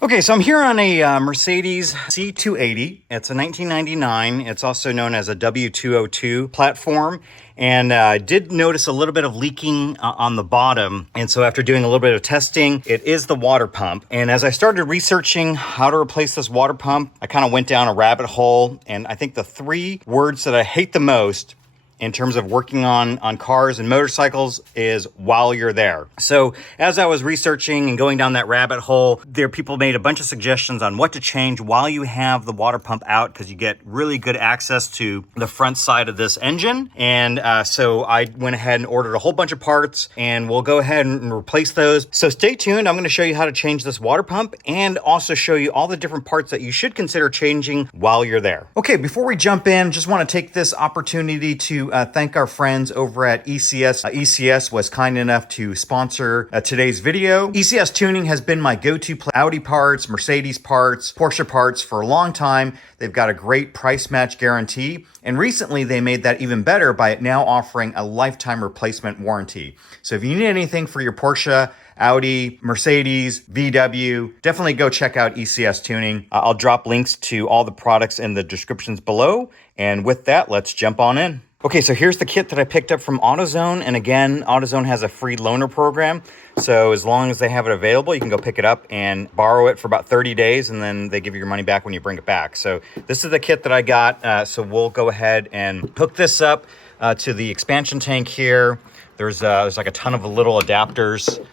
Okay, so I'm here on a Mercedes C280. It's a 1999. It's also known as a W202 platform. And I did notice a little bit of leaking on the bottom. And so after doing a little bit of testing, it is the water pump. And as I started researching how to replace this water pump, I kind of went down a rabbit hole. And I think the three words that I hate the most in terms of working on cars and motorcycles is while you're there. So as I was researching and going down that rabbit hole, people made a bunch of suggestions on what to change while you have the water pump out, because you get really good access to the front side of this engine. And so I went ahead and ordered a whole bunch of parts, and we'll go ahead and replace those. So stay tuned. I'm going to show you how to change this water pump and also show you all the different parts that you should consider changing while you're there. Okay, before we jump in, just want to take this opportunity to thank our friends over at ECS. ECS was kind enough to sponsor today's video. ECS Tuning has been my go-to Audi parts, Mercedes parts, Porsche parts for a long time. They've got a great price match guarantee. And recently they made that even better by now offering a lifetime replacement warranty. So if you need anything for your Porsche, Audi, Mercedes, VW, definitely go check out ECS Tuning. I'll drop links to all the products in the descriptions below. And with that, let's jump on in. Okay, so here's the kit that I picked up from AutoZone. And again, AutoZone has a free loaner program. So as long as they have it available, you can go pick it up and borrow it for about 30 days. And then they give you your money back when you bring it back. So this is the kit that I got. So we'll go ahead and hook this up to the expansion tank here. There's like a ton of little adapters.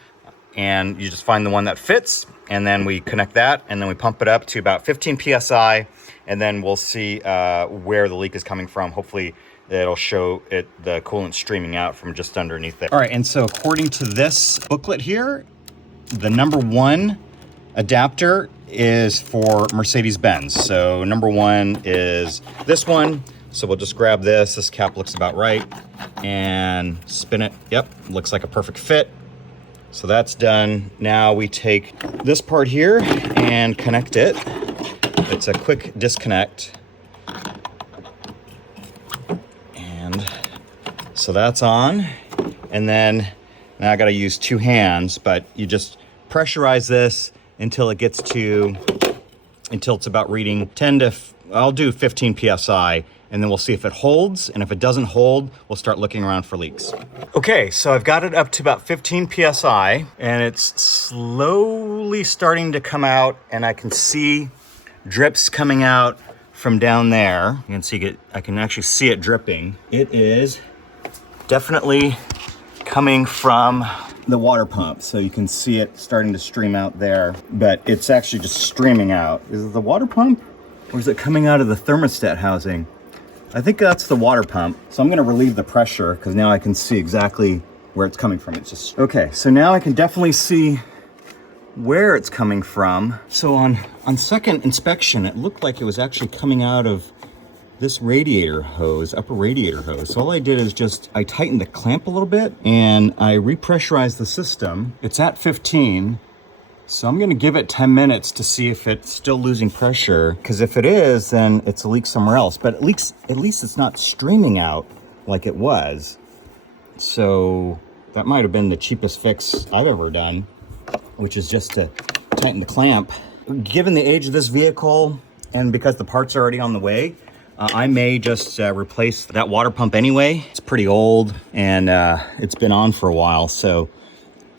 And you just find the one that fits. And then we connect that. And then we pump it up to about 15 PSI. And then we'll see where the leak is coming from. Hopefully it'll show the coolant streaming out from just underneath there. All right, and so according to this booklet here, the number one adapter is for Mercedes-Benz. So number one is this one. So we'll just grab this. This cap looks about right. And spin it. Yep, looks like a perfect fit. So that's done. Now we take this part here and connect it. It's a quick disconnect. So that's on, and then now I got to use two hands, but you just pressurize this until it's about reading 10 to, I'll do 15 PSI, and then we'll see if it holds, and if it doesn't hold, we'll start looking around for leaks. Okay, so I've got it up to about 15 PSI, and it's slowly starting to come out, and I can see drips coming out from down there. You can see it, I can actually see it dripping. It is definitely coming from the water pump. So you can see it starting to stream out there, but it's actually just streaming out. Is it the water pump or is it coming out of the thermostat housing? I think that's the water pump. So I'm gonna relieve the pressure because now I can see exactly where it's coming from. It's just, okay, so now I can definitely see where it's coming from. So on second inspection, it looked like it was actually coming out of this radiator hose, upper radiator hose. So all I did is I tightened the clamp a little bit and I repressurized the system. It's at 15. So I'm gonna give it 10 minutes to see if it's still losing pressure. Because if it is, then it's a leak somewhere else. But at least it's not streaming out like it was. So that might have been the cheapest fix I've ever done, which is just to tighten the clamp. Given the age of this vehicle, and because the parts are already on the way, I may just replace that water pump anyway. It's pretty old and it's been on for a while. So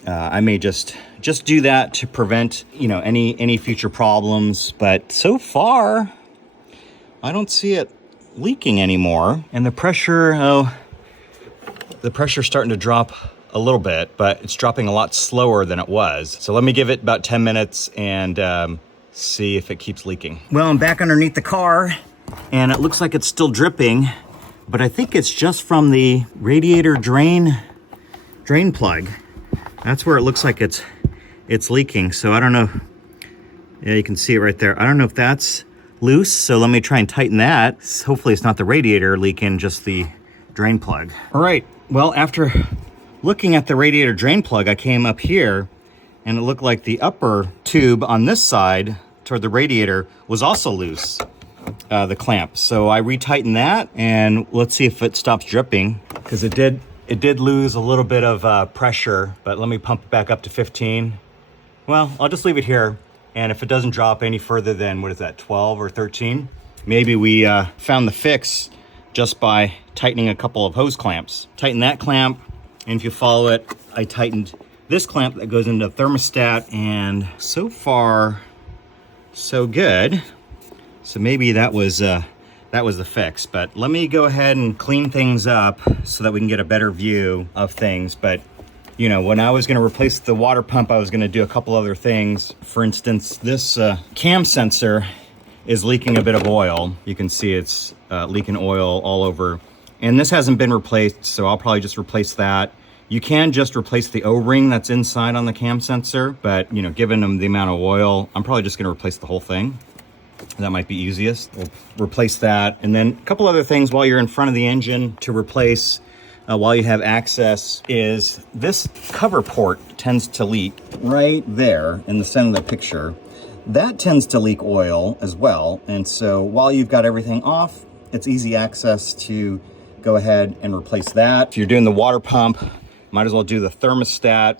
I may just do that to prevent, any future problems. But so far, I don't see it leaking anymore. And the pressure's starting to drop a little bit, but it's dropping a lot slower than it was. So let me give it about 10 minutes and see if it keeps leaking. Well, I'm back underneath the car and it looks like it's still dripping, but I think it's just from the radiator drain plug. That's where it looks like it's leaking. So I don't know. Yeah, you can see it right there. I don't know if that's loose. So let me try and tighten that. Hopefully it's not the radiator leaking, just the drain plug. All right. Well, after looking at the radiator drain plug, I came up here and it looked like the upper tube on this side toward the radiator was also loose, the clamp. So I retightened that and let's see if it stops dripping, because it did lose a little bit of pressure, but let me pump it back up to 15. Well, I'll just leave it here And if it doesn't drop any further than, what is that, 12 or 13, maybe we found the fix just by tightening a couple of hose clamps. Tighten that clamp, and if you follow it, I tightened this clamp that goes into the thermostat, and so far, so good. So maybe that was the fix. But let me go ahead and clean things up so that we can get a better view of things. But you know, when I was going to replace the water pump, I was going to do a couple other things. For instance, this cam sensor is leaking a bit of oil. You can see it's leaking oil all over. And this hasn't been replaced, so I'll probably just replace that. You can just replace the O-ring that's inside on the cam sensor, but you know, given them the amount of oil, I'm probably just going to replace the whole thing. That might be easiest. We'll replace that. And then a couple other things while you're in front of the engine to replace while you have access is this cover port tends to leak right there in the center of the picture. That tends to leak oil as well. And so while you've got everything off, it's easy access to go ahead and replace that. If you're doing the water pump, might as well do the thermostat,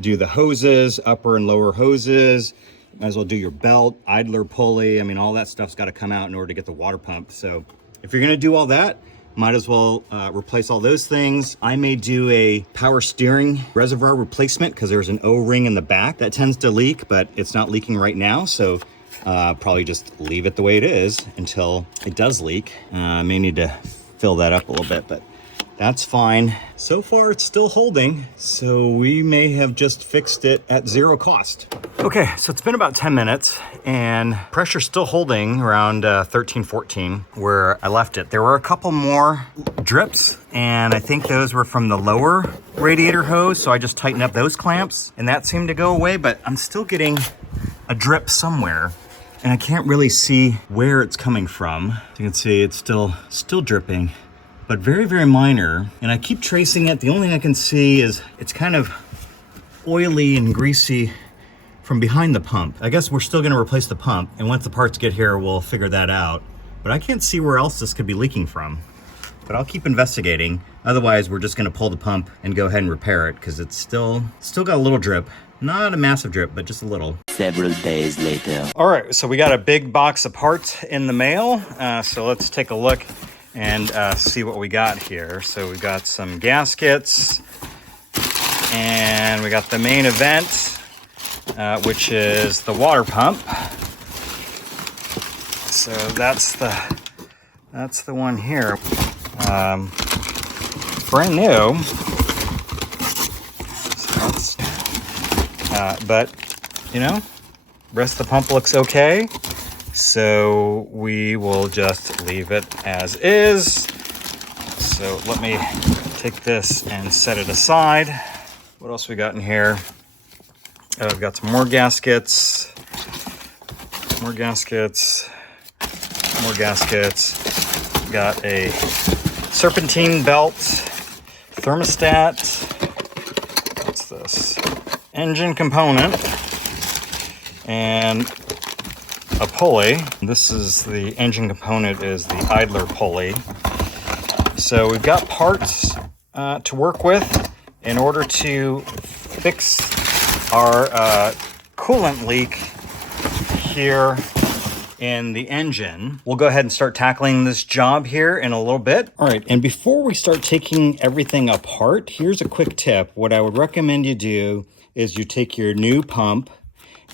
do the hoses, upper and lower hoses, might as well do your belt, idler pulley. I mean, all that stuff's got to come out in order to get the water pump. So if you're going to do all that, might as well replace all those things. I may do a power steering reservoir replacement because there's an O-ring in the back that tends to leak, but it's not leaking right now. So probably just leave it the way it is until it does leak. I may need to fill that up a little bit, but that's fine. So far it's still holding, so we may have just fixed it at zero cost. Okay, so it's been about 10 minutes and pressure's still holding around 13, 14 where I left it. There were a couple more drips, and I think those were from the lower radiator hose, so I just tightened up those clamps and that seemed to go away, but I'm still getting a drip somewhere and I can't really see where it's coming from. As you can see, it's still dripping, but very, very minor. And I keep tracing it. The only thing I can see is it's kind of oily and greasy from behind the pump. I guess we're still gonna replace the pump, and once the parts get here, we'll figure that out. But I can't see where else this could be leaking from. But I'll keep investigating. Otherwise, we're just gonna pull the pump and go ahead and repair it because it's still got a little drip. Not a massive drip, but just a little. Several days later. All right, so we got a big box of parts in the mail. So let's take a look and see what we got here. So we got some gaskets, and we got the main event, which is the water pump. So that's the one here. Brand new. But you know, rest of the pump looks okay. So we will just leave it as is. So let me take this and set it aside. What else we got in here? We've got some more gaskets, more gaskets, more gaskets. Got a serpentine belt, thermostat. What's this? Engine component and a pulley. This is the engine component, is the idler pulley. So we've got parts to work with in order to fix our coolant leak here in the engine. We'll go ahead and start tackling this job here in a little bit. All right, and before we start taking everything apart, here's a quick tip. What I would recommend you do is you take your new pump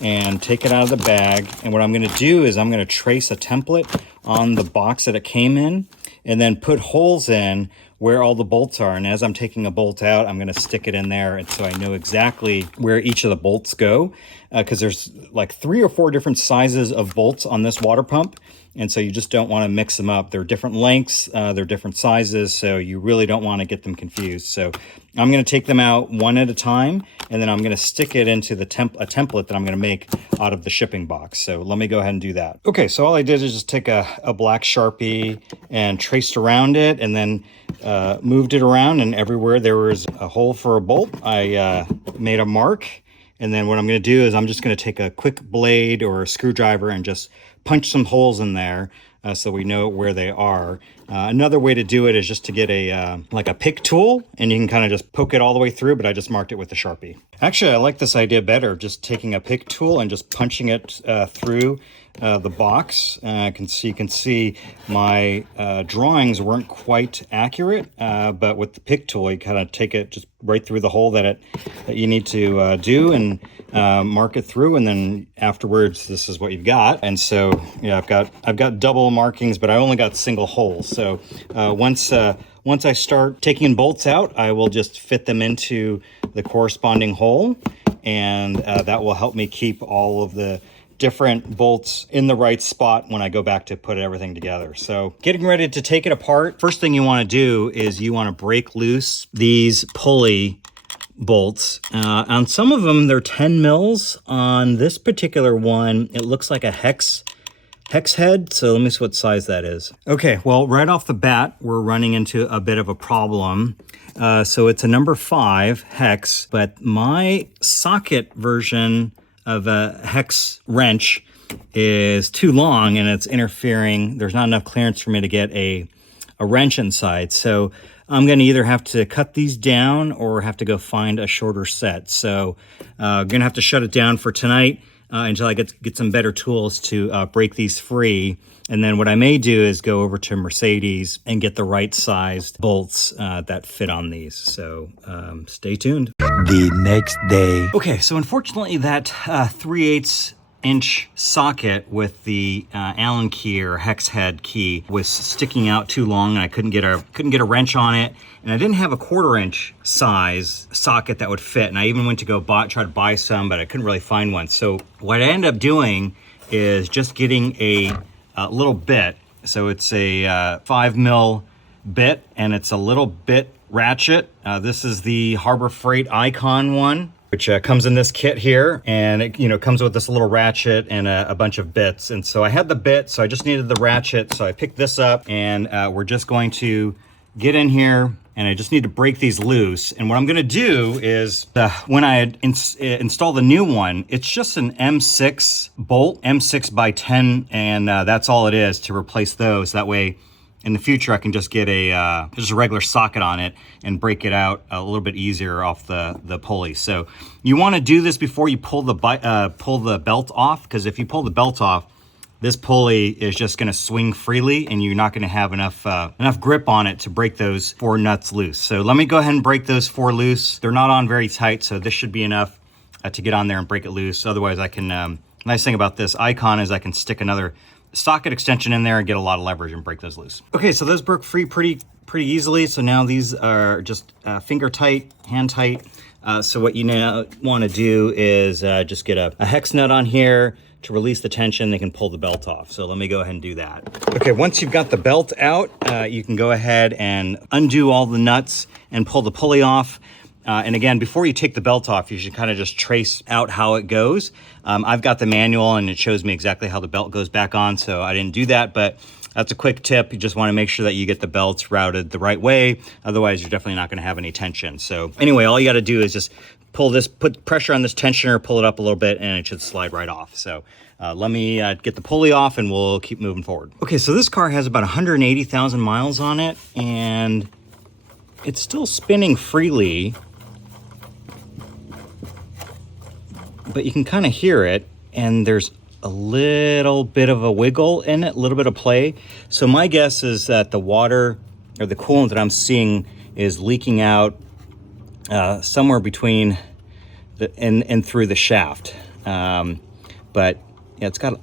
and take it out of the bag. And what I'm gonna do is I'm gonna trace a template on the box that it came in and then put holes in where all the bolts are. And as I'm taking a bolt out, I'm gonna stick it in there, and so I know exactly where each of the bolts go, because there's like 3 or 4 different sizes of bolts on this water pump. And so you just don't want to mix them up. They're different lengths, they're different sizes, so you really don't want to get them confused. So I'm going to take them out one at a time, and then I'm going to stick it into the a template that I'm going to make out of the shipping box. So let me go ahead and do that. Okay, so all I did is just take a black Sharpie and traced around it, and then moved it around, and everywhere there was a hole for a bolt, I made a mark. And then what I'm going to do is I'm just going to take a quick blade or a screwdriver and just punch some holes in there so we know where they are. Another way to do it is just to get a like a pick tool, and you can kind of just poke it all the way through, but I just marked it with the Sharpie. Actually, I like this idea better, just taking a pick tool and just punching it through the box. You can see my drawings weren't quite accurate, but with the pick tool, you kind of take it just right through the hole that you need to do, and mark it through, and then afterwards this is what you've got. And so yeah, I've got double markings, but I only got single holes. So once I start taking bolts out, I will just fit them into the corresponding hole, and that will help me keep all of the different bolts in the right spot when I go back to put everything together. So getting ready to take it apart, first thing you want to do is you want to break loose these pulley bolts. On some of them, they're 10 mils. On this particular one, it looks like a hex head. So let me see what size that is. Okay, well, right off the bat, we're running into a bit of a problem. So it's a number 5 hex, but my socket version of a hex wrench is too long and it's interfering. There's not enough clearance for me to get a wrench inside. So I'm going to either have to cut these down or have to go find a shorter set. So I'm going to have to shut it down for tonight until I get some better tools to break these free. And then what I may do is go over to Mercedes and get the right sized bolts that fit on these. So stay tuned. The next day. Okay, so unfortunately that 3/8 inch socket with the Allen key or hex head key was sticking out too long, and I couldn't get a wrench on it, and I didn't have a 1/4 inch size socket that would fit. And I even went to go try to buy some, but I couldn't really find one. So what I ended up doing is just getting a little bit. So it's a 5 mil bit, and it's a little bit ratchet. This is the Harbor Freight Icon one, which comes in this kit here, and it comes with this little ratchet and a bunch of bits. And so I had the bit, so I just needed the ratchet. So I picked this up, and we're just going to get in here, and I just need to break these loose. And what I'm gonna do is, when I install the new one, it's just an M6 bolt, M6 by 10, and that's all it is to replace those. That way, in the future, I can just get just a regular socket on it and break it out a little bit easier off the pulley. So you want to do this before you pull the belt off, because if you pull the belt off, this pulley is just going to swing freely, and you're not going to have enough grip on it to break those 4 nuts loose. So let me go ahead and break those 4 loose. They're not on very tight, so this should be enough to get on there and break it loose. Otherwise, I can. Nice thing about this Icon is I can stick another socket extension in there and get a lot of leverage and break those loose. Okay, so those broke free pretty easily. So now these are just finger tight, hand tight. So what you now want to do is just get a hex nut on here to release the tension. They can pull the belt off. So let me go ahead and do that. Okay, once you've got the belt out, you can go ahead and undo all the nuts and pull the pulley off. And again, before you take the belt off, you should kind of just trace out how it goes. I've got the manual, and it shows me exactly how the belt goes back on, so I didn't do that, but that's a quick tip. You just want to make sure that you get the belts routed the right way. Otherwise, you're definitely not going to have any tension. So anyway, all you got to do is just put pressure on this tensioner, pull it up a little bit, and it should slide right off. So let me get the pulley off, and we'll keep moving forward. Okay, so this car has about 180,000 miles on it, and it's still spinning freely, but you can kind of hear it, and there's a little bit of a wiggle in it, a little bit of play. So my guess is that the water or the coolant that I'm seeing is leaking out somewhere between and through the shaft. But yeah, it's got,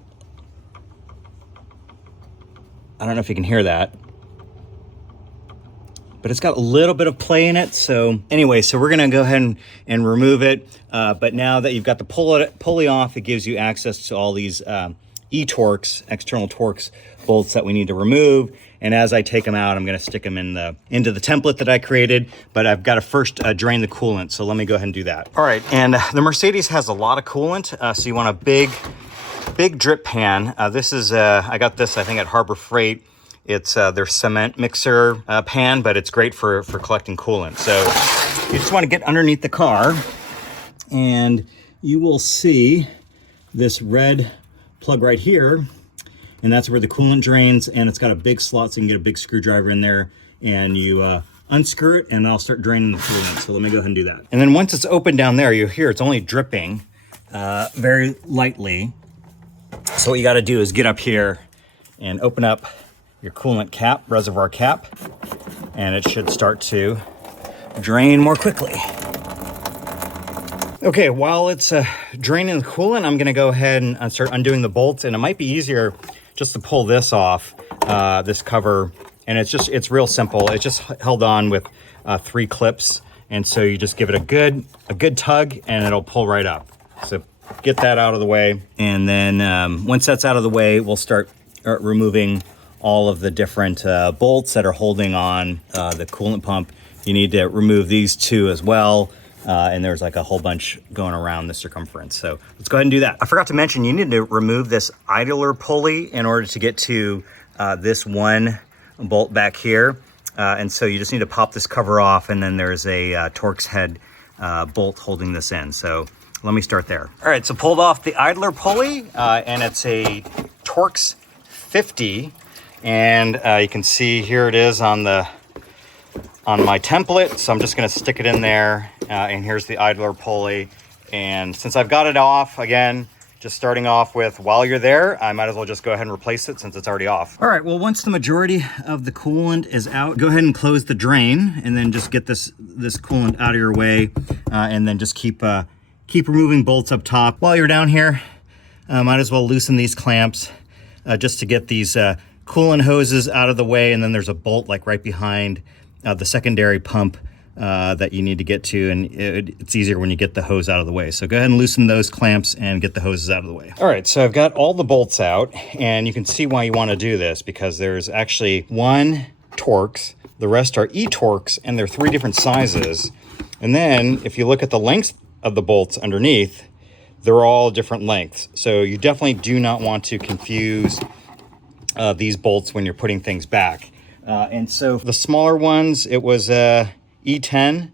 I don't know if you can hear that, but it's got a little bit of play in it. So anyway, so we're gonna go ahead and remove it. But now that you've got the pulley off, it gives you access to all these E-Torx, external Torx bolts that we need to remove. And as I take them out, I'm gonna stick them into the template that I created, but I've got to first drain the coolant. So let me go ahead and do that. All right, and the Mercedes has a lot of coolant. So you want a big drip pan. This is, I got this, I think, at Harbor Freight. It's their cement mixer pan, but it's great for collecting coolant. So you just want to get underneath the car, and you will see this red plug right here. and that's where the coolant drains, and it's got a big slot so you can get a big screwdriver in there, and you unscrew it, and I'll start draining the coolant. So let me go ahead and do that. And then once it's open down there, you hear it's only dripping very lightly. So what you got to do is get up here and open up your coolant cap, reservoir cap, and it should start to drain more quickly. Okay, while it's draining the coolant, I'm gonna go ahead and start undoing the bolts, and it might be easier just to pull this off, this cover, and it's real simple. It's just held on with 3 clips, and so you just give it a good tug, and it'll pull right up. So get that out of the way, and then once that's out of the way, we'll start removing all of the different bolts that are holding on the coolant pump. You need to remove these 2 as well. And there's like a whole bunch going around the circumference. So let's go ahead and do that. I forgot to mention, you need to remove this idler pulley in order to get to this one bolt back here. And so you just need to pop this cover off, and then there's a Torx head bolt holding this in. So let me start there. All right, so pulled off the idler pulley, and it's a Torx 50. And you can see here it is on my template, so I'm just gonna stick it in there, and here's the idler pulley. And since I've got it off, again, just starting off with, while you're there, I might as well just go ahead and replace it since it's already off. All right, well, once the majority of the coolant is out, go ahead and close the drain, and then just get this coolant out of your way, and then just keep removing bolts up top. While you're down here, might as well loosen these clamps just to get these coolant hoses out of the way, and then there's a bolt like right behind the secondary pump that you need to get to, and it's easier when you get the hose out of the way. So go ahead and loosen those clamps and get the hoses out of the way. All right, so I've got all the bolts out, and you can see why you want to do this, because there's actually 1 Torx, the rest are E-Torx, and they're 3 different sizes. And then if you look at the lengths of the bolts underneath, they're all different lengths. So you definitely do not want to confuse these bolts when you're putting things back. And so the smaller ones, it was E10.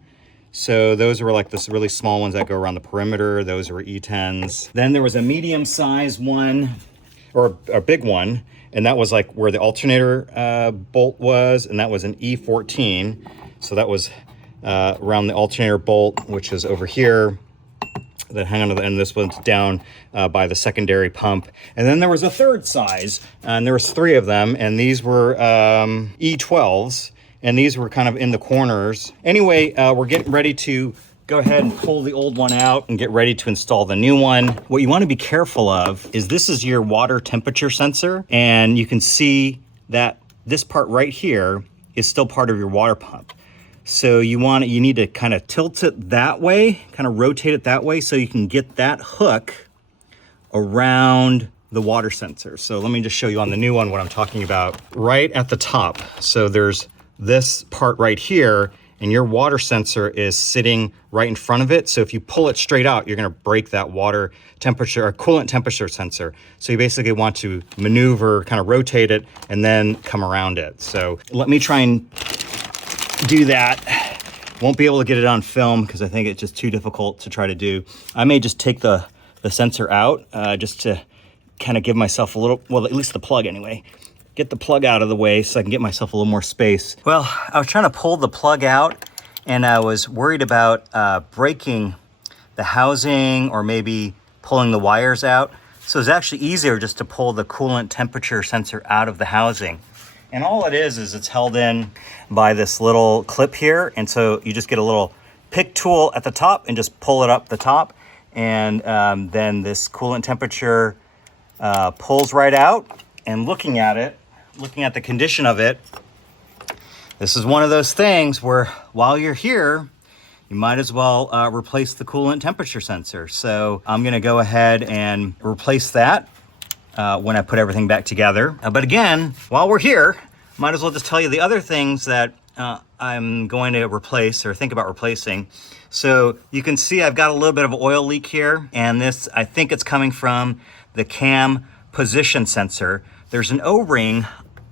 So those were like this really small ones that go around the perimeter. Those were E10s. Then there was a medium size one, or a big one, and that was like where the alternator bolt was, and that was an E14. So that was around the alternator bolt, which is over here. That hang on to the end. This one's down by the secondary pump. And then there was a third size, and there was 3 of them, and these were E12s, and these were kind of in the corners. Anyway, we're getting ready to go ahead and pull the old one out and get ready to install the new one. What you want to be careful of is this is your water temperature sensor, and you can see that this part right here is still part of your water pump. So you need to kind of tilt it that way, kind of rotate it that way, so you can get that hook around the water sensor. So let me just show you on the new one what I'm talking about. Right at the top, so there's this part right here, and your water sensor is sitting right in front of it. So if you pull it straight out, you're gonna break that water temperature or coolant temperature sensor. So you basically want to maneuver, kind of rotate it, and then come around it. So let me try and do that. Won't be able to get it on film because I think it's just too difficult to try to do. I may just take the sensor out just to kind of give myself a little, well, at least the plug anyway. Get the plug out of the way so I can get myself a little more space. Well, I was trying to pull the plug out, and I was worried about breaking the housing or maybe pulling the wires out. So it's actually easier just to pull the coolant temperature sensor out of the housing. And all it is it's held in by this little clip here. And so you just get a little pick tool at the top and just pull it up the top. And then this coolant temperature pulls right out. And looking at it, looking at the condition of it, this is one of those things where while you're here, you might as well replace the coolant temperature sensor. So I'm gonna go ahead and replace that when I put everything back together. But again, while we're here, might as well just tell you the other things that I'm going to replace or think about replacing. So you can see I've got a little bit of an oil leak here, and this, I think it's coming from the cam position sensor. There's an O-ring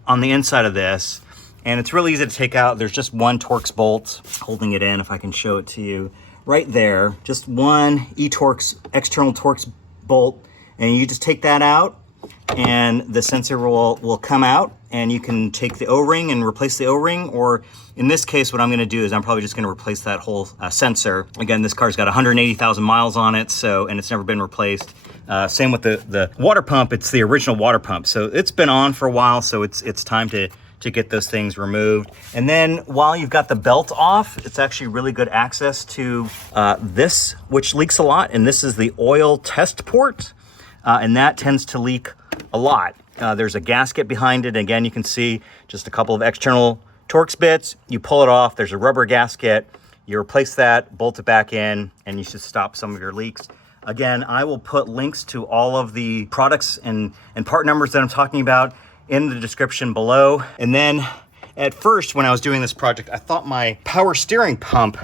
on the inside of this, and it's really easy to take out. There's just one Torx bolt holding it in, if I can show it to you. Right there, just one E-Torx, external Torx bolt, and you just take that out, and the sensor will come out, and you can take the O-ring and replace the O-ring, or in this case, what I'm gonna do is I'm probably just gonna replace that whole sensor. Again, this car's got 180,000 miles on it, and it's never been replaced. Same with the water pump. It's the original water pump, so it's been on for a while, so it's time to get those things removed. And then while you've got the belt off, it's actually really good access to this, which leaks a lot, and this is the oil test port, and that tends to leak a lot. There's a gasket behind it. Again, you can see just a couple of external Torx bits. You pull it off, there's a rubber gasket. You replace that, bolt it back in, and you should stop some of your leaks. Again, I will put links to all of the products and part numbers that I'm talking about in the description below. And then at first, when I was doing this project, I thought my power steering pump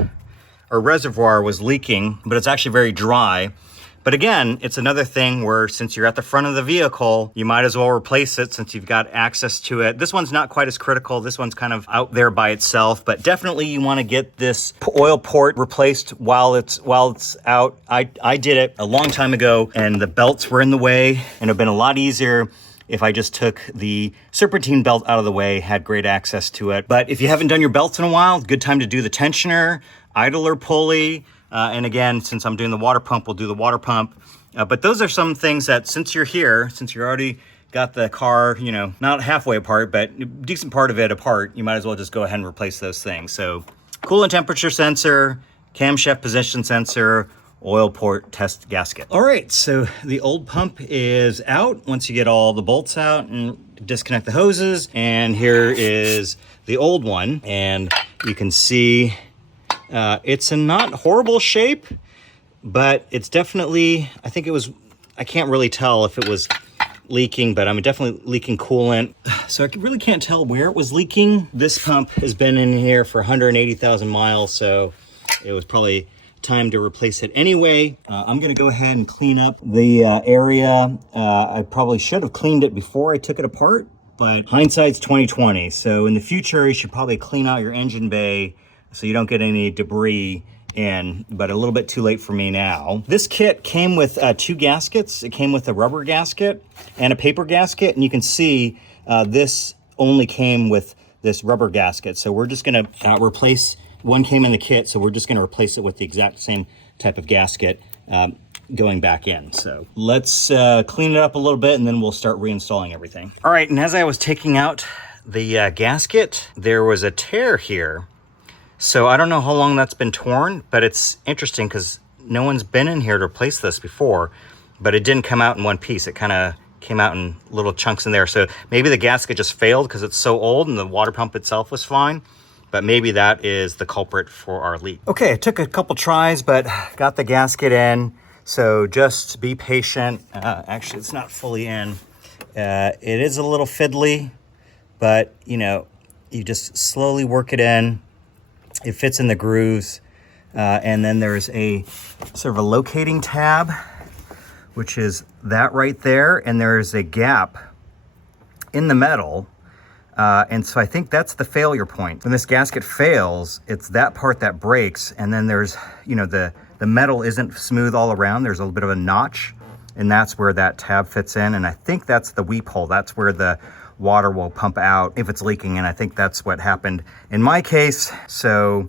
or reservoir was leaking, but it's actually very dry. But again, it's another thing where since you're at the front of the vehicle, you might as well replace it since you've got access to it. This one's not quite as critical. This one's kind of out there by itself, but definitely you want to get this oil port replaced while it's out. I did it a long time ago, and the belts were in the way, and it'd have been a lot easier if I just took the Serpentine belt out of the way, had great access to it. But if you haven't done your belts in a while, good time to do the tensioner, idler pulley, and again, since I'm doing the water pump, we'll do the water pump. But those are some things that since you're here, since you're already got the car, you know, not halfway apart, but a decent part of it apart, you might as well just go ahead and replace those things. So coolant temperature sensor, camshaft position sensor, oil port test gasket. All right, so the old pump is out once you get all the bolts out and disconnect the hoses. And here is the old one. And you can see it's in not horrible shape, but it's definitely, I can't really tell if it was leaking, but I'm definitely leaking coolant. So I really can't tell where it was leaking. This pump has been in here for 180,000 miles, so it was probably time to replace it anyway. I'm gonna go ahead and clean up the area. I probably should have cleaned it before I took it apart, but hindsight's 2020. So in the future, you should probably clean out your engine bay so you don't get any debris in, but a little bit too late for me now. This kit came with 2 gaskets. It came with a rubber gasket and a paper gasket, and you can see this only came with this rubber gasket. So we're just gonna replace, one came in the kit, so we're just gonna replace it with the exact same type of gasket going back in. So let's clean it up a little bit, and then we'll start reinstalling everything. All right, and as I was taking out the gasket, there was a tear here. So I don't know how long that's been torn, but it's interesting because no one's been in here to replace this before, but it didn't come out in one piece. It kind of came out in little chunks in there. So maybe the gasket just failed because it's so old and the water pump itself was fine, but maybe that is the culprit for our leak. Okay, it took a couple tries, but got the gasket in. So just be patient. Actually, it's not fully in. It is a little fiddly, but you know, you just slowly work it in. It fits in the grooves, and then there's a sort of a locating tab, which is that right there, and there's a gap in the metal, and so I think that's the failure point. When this gasket fails, it's that part that breaks, and then there's, you know, the metal isn't smooth all around. There's a little bit of a notch, and that's where that tab fits in, and I think that's the weep hole. That's where the water will pump out if it's leaking, and I think that's what happened in my case. So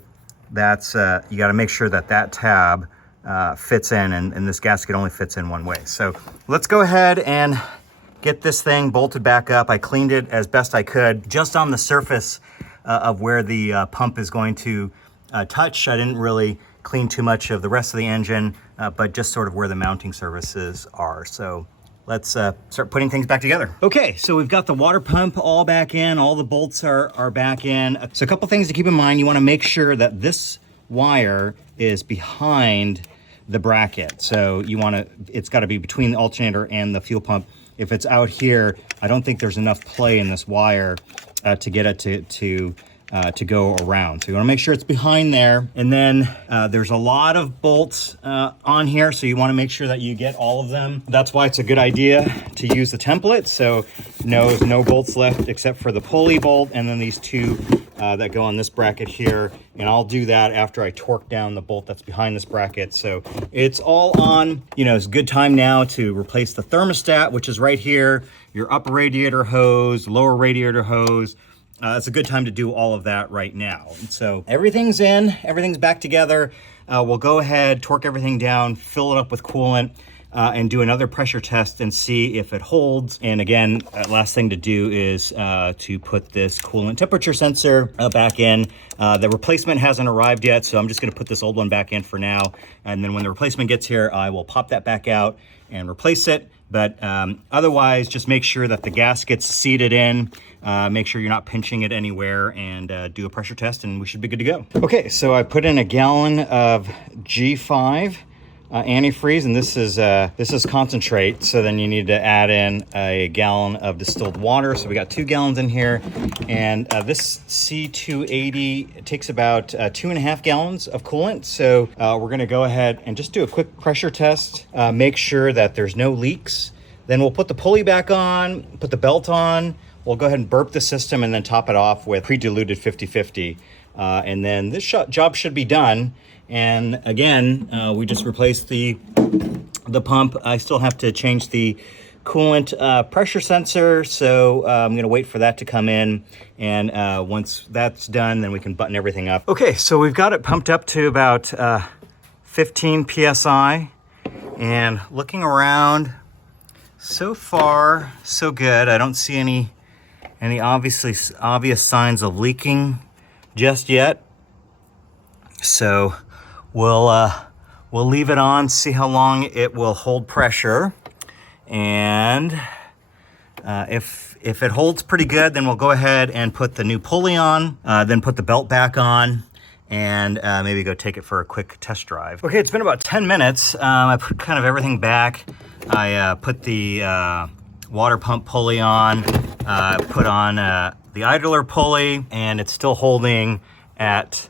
that's you got to make sure that that tab fits in, and this gasket only fits in one way. So let's go ahead and get this thing bolted back up. I cleaned it as best I could just on the surface of where the pump is going to touch. I didn't really clean too much of the rest of the engine, but just sort of where the mounting surfaces are. So let's start putting things back together. Okay, so we've got the water pump all back in, all the bolts are back in. So a couple things to keep in mind. You wanna make sure that this wire is behind the bracket. So it's gotta be between the alternator and the fuel pump. If it's out here, I don't think there's enough play in this wire to get it to go around. So you wanna make sure it's behind there. And then there's a lot of bolts on here, so you wanna make sure that you get all of them. That's why it's a good idea to use the template. So no bolts left except for the pulley bolt and then these 2 that go on this bracket here, and I'll do that after I torque down the bolt that's behind this bracket. So it's all on. You know, it's a good time now to replace the thermostat, which is right here, your upper radiator hose, lower radiator hose. It's a good time to do all of that right now. And so everything's in, everything's back together. We'll go ahead, torque everything down, fill it up with coolant, and do another pressure test and see if it holds. And again, last thing to do is to put this coolant temperature sensor back in. The replacement hasn't arrived yet, so I'm just gonna put this old one back in for now. And then when the replacement gets here, I will pop that back out and replace it. But otherwise, just make sure that the gasket's seated in. Make sure you're not pinching it anywhere, and do a pressure test, and we should be good to go. Okay, so I put in a gallon of G5 antifreeze, and this is concentrate. So then you need to add in a gallon of distilled water. So we got 2 gallons in here, and this C280 takes about 2.5 gallons of coolant. So we're gonna go ahead and just do a quick pressure test, make sure that there's no leaks. Then we'll put the pulley back on, put the belt on. We'll go ahead and burp the system and then top it off with pre-diluted 50/50. And then this job should be done. And again, we just replaced the pump. I still have to change the coolant pressure sensor, so I'm gonna wait for that to come in. And once that's done, then we can button everything up. Okay, so we've got it pumped up to about 15 PSI. And looking around, so far, so good. I don't see any obvious signs of leaking just yet. So we'll leave it on, see how long it will hold pressure. And if it holds pretty good, then we'll go ahead and put the new pulley on, then put the belt back on, and maybe go take it for a quick test drive. Okay, it's been about 10 minutes. I put kind of everything back. I put the water pump pulley on, put on the idler pulley, and it's still holding at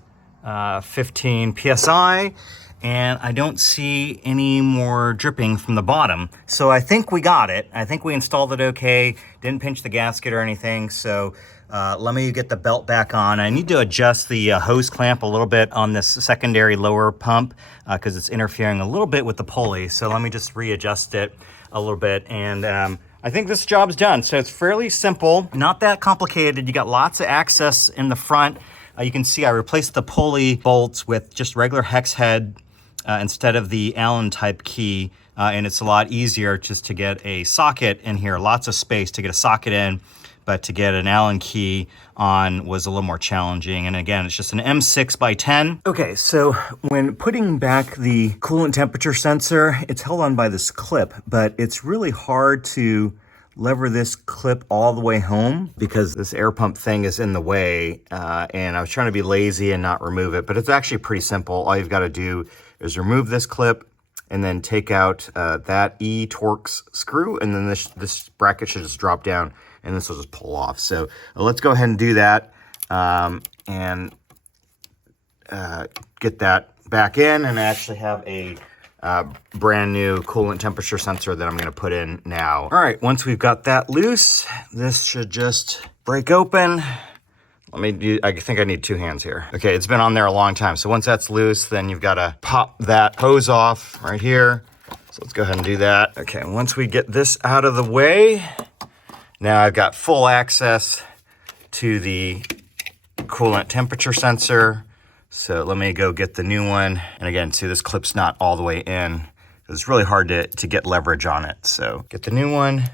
15 PSI, and I don't see any more dripping from the bottom. So I think we got it. I think we installed it okay, didn't pinch the gasket or anything. So let me get the belt back on. I need to adjust the hose clamp a little bit on this secondary lower pump because it's interfering a little bit with the pulley. So let me just readjust it a little bit, and I think this job's done. So it's fairly simple, not that complicated. You got lots of access in the front. You can see I replaced the pulley bolts with just regular hex head instead of the Allen type key. And it's a lot easier just to get a socket in here, lots of space to get a socket in, but to get an Allen key on was a little more challenging. And again, it's just an M6 by 10. Okay, so when putting back the coolant temperature sensor, it's held on by this clip, but it's really hard to lever this clip all the way home because this air pump thing is in the way, and I was trying to be lazy and not remove it, but it's actually pretty simple. All you've got to do is remove this clip and then take out that E-Torx screw, and then this bracket should just drop down and this will just pull off. So let's go ahead and do that and get that back in, and actually have a brand new coolant temperature sensor that I'm gonna put in now. All right, once we've got that loose, this should just break open. I think I need 2 hands here. Okay, it's been on there a long time. So once that's loose, then you've gotta pop that hose off right here. So let's go ahead and do that. Okay, once we get this out of the way, now I've got full access to the coolant temperature sensor. So let me go get the new one. And again, see, this clip's not all the way in. It's really hard to get leverage on it. So get the new one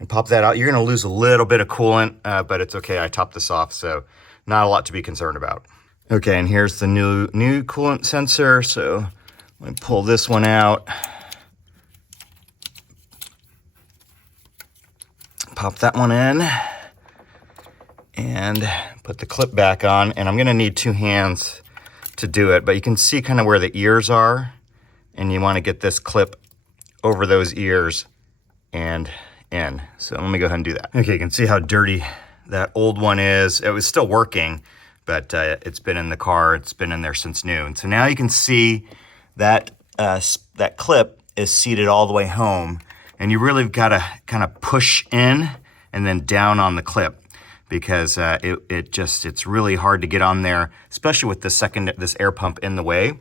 and pop that out. You're gonna lose a little bit of coolant, but it's okay. I topped this off, so not a lot to be concerned about. Okay, and here's the new coolant sensor. So let me pull this one out. Pop that one in and put the clip back on. And I'm gonna need 2 hands to do it, but you can see kind of where the ears are, and you want to get this clip over those ears and in. So let me go ahead and do that. Okay, you can see how dirty that old one is. It was still working, but it's been in the car. It's been in there since noon. So now you can see that that clip is seated all the way home, and you really got to kind of push in and then down on the clip, because it's really hard to get on there, especially with this air pump in the way.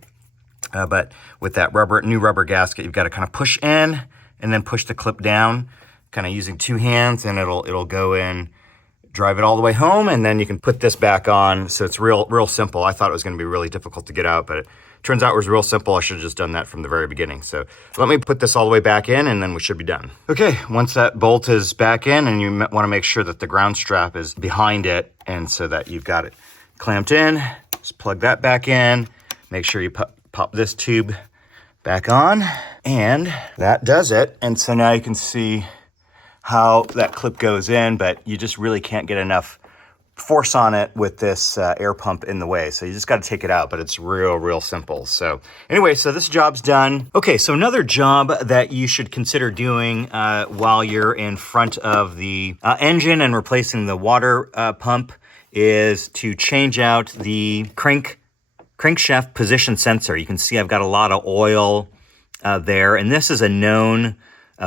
But with that new rubber gasket, you've got to kind of push in and then push the clip down, kind of using two hands, and it'll go in, drive it all the way home, and then you can put this back on. So it's real simple. I thought it was going to be really difficult to get out, but it turns out it was real simple. I should have just done that from the very beginning. So let me put this all the way back in, and then we should be done. Okay, once that bolt is back in, and you want to make sure that the ground strap is behind it, and so that you've got it clamped in, just plug that back in. Make sure you pop this tube back on, and that does it. And so now you can see how that clip goes in, but you just really can't get enough force on it with this air pump in the way. So you just got to take it out, but it's real simple. So anyway, so this job's done. Okay, so another job that you should consider doing while you're in front of the engine and replacing the water pump is to change out the crankshaft position sensor. You can see I've got a lot of oil there, and this is a known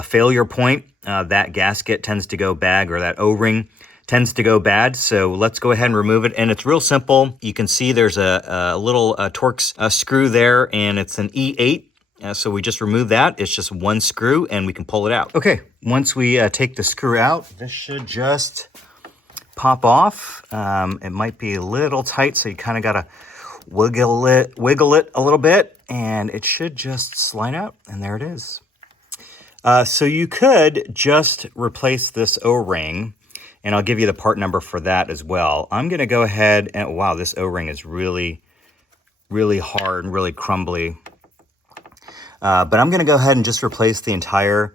failure point. That gasket tends to go bad, or that O-ring tends to go bad. So let's go ahead and remove it. And it's real simple. You can see there's a little Torx screw there, and it's an E8. So we just remove that. It's just one screw, and we can pull it out. Okay, once we take the screw out, this should just pop off. It might be a little tight, so you kind of got to wiggle it a little bit, and it should just slide out, and there it is. So you could just replace this O-ring, and I'll give you the part number for that as well. I'm going to go ahead and, wow, this O-ring is really hard and really crumbly. But I'm going to go ahead and just replace the entire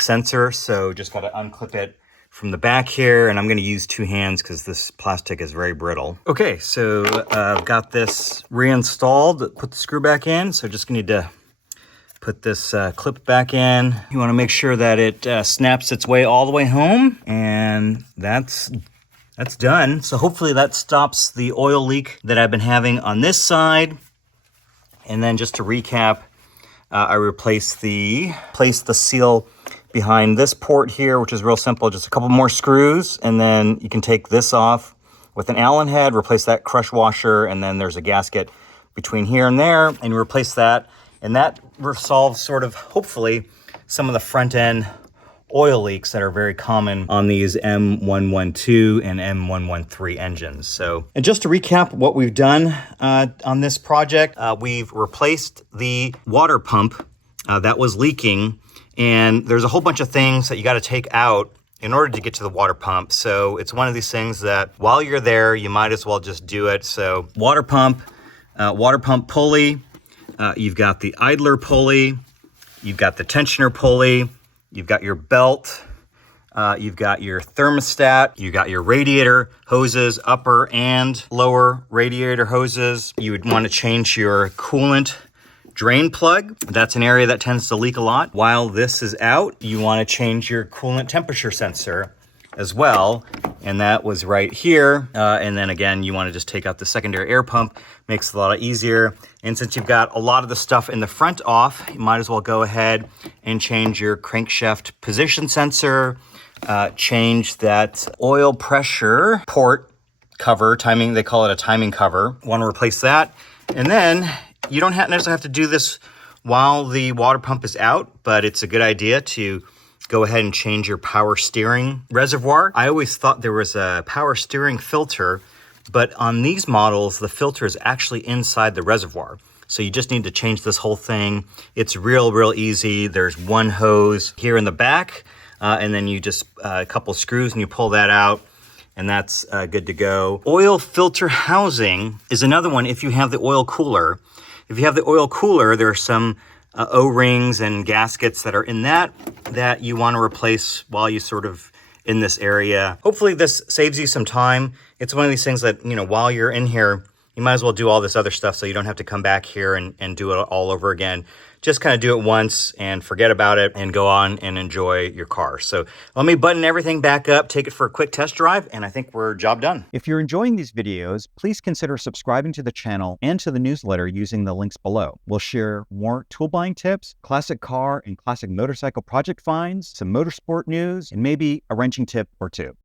sensor. So just got to unclip it from the back here, and I'm going to use two hands because this plastic is very brittle. Okay, so I've got this reinstalled. Put the screw back in. So just need to put this clip back in. You want to make sure that it snaps its way all the way home, and that's done. So hopefully that stops the oil leak that I've been having on this side. And then just to recap, I placed the seal behind this port here, which is real simple. Just a couple more screws, and then you can take this off with an Allen head, replace that crush washer, and then there's a gasket between here and there, and you replace that. And that resolves sort of, hopefully, some of the front end oil leaks that are very common on these M112 and M113 engines. So, and just to recap what we've done on this project, we've replaced the water pump that was leaking, and there's a whole bunch of things that you got to take out in order to get to the water pump. So it's one of these things that while you're there, you might as well just do it. So water pump pulley, you've got the idler pulley, you've got the tensioner pulley, you've got your belt, you've got your thermostat, you've got your radiator hoses, upper and lower radiator hoses. You would want to change your coolant drain plug. That's an area that tends to leak a lot. While this is out, you want to change your coolant temperature sensor as well, and that was right here. And then again, you want to just take out the secondary air pump. Makes it a lot easier. And since you've got a lot of the stuff in the front off, you might as well go ahead and change your crankshaft position sensor, change that oil pressure port cover, timing, they call it a timing cover. Want to replace that. And then you don't necessarily have to do this while the water pump is out, but it's a good idea to go ahead and change your power steering reservoir. I always thought there was a power steering filter, but on these models, the filter is actually inside the reservoir. So you just need to change this whole thing. It's real easy. There's one hose here in the back, and then you just a couple screws and you pull that out, and that's good to go. Oil filter housing is another one if you have the oil cooler. If you have the oil cooler, there are some O-rings and gaskets that are in that you want to replace while you sort of in this area. Hopefully this saves you some time. It's one of these things that, you know, while you're in here, you might as well do all this other stuff so you don't have to come back here and do it all over again. Just kind of do it once and forget about it and go on and enjoy your car. So let me button everything back up, take it for a quick test drive, and I think we're job done. If you're enjoying these videos, please consider subscribing to the channel and to the newsletter using the links below. We'll share more tool buying tips, classic car and classic motorcycle project finds, some motorsport news, and maybe a wrenching tip or two.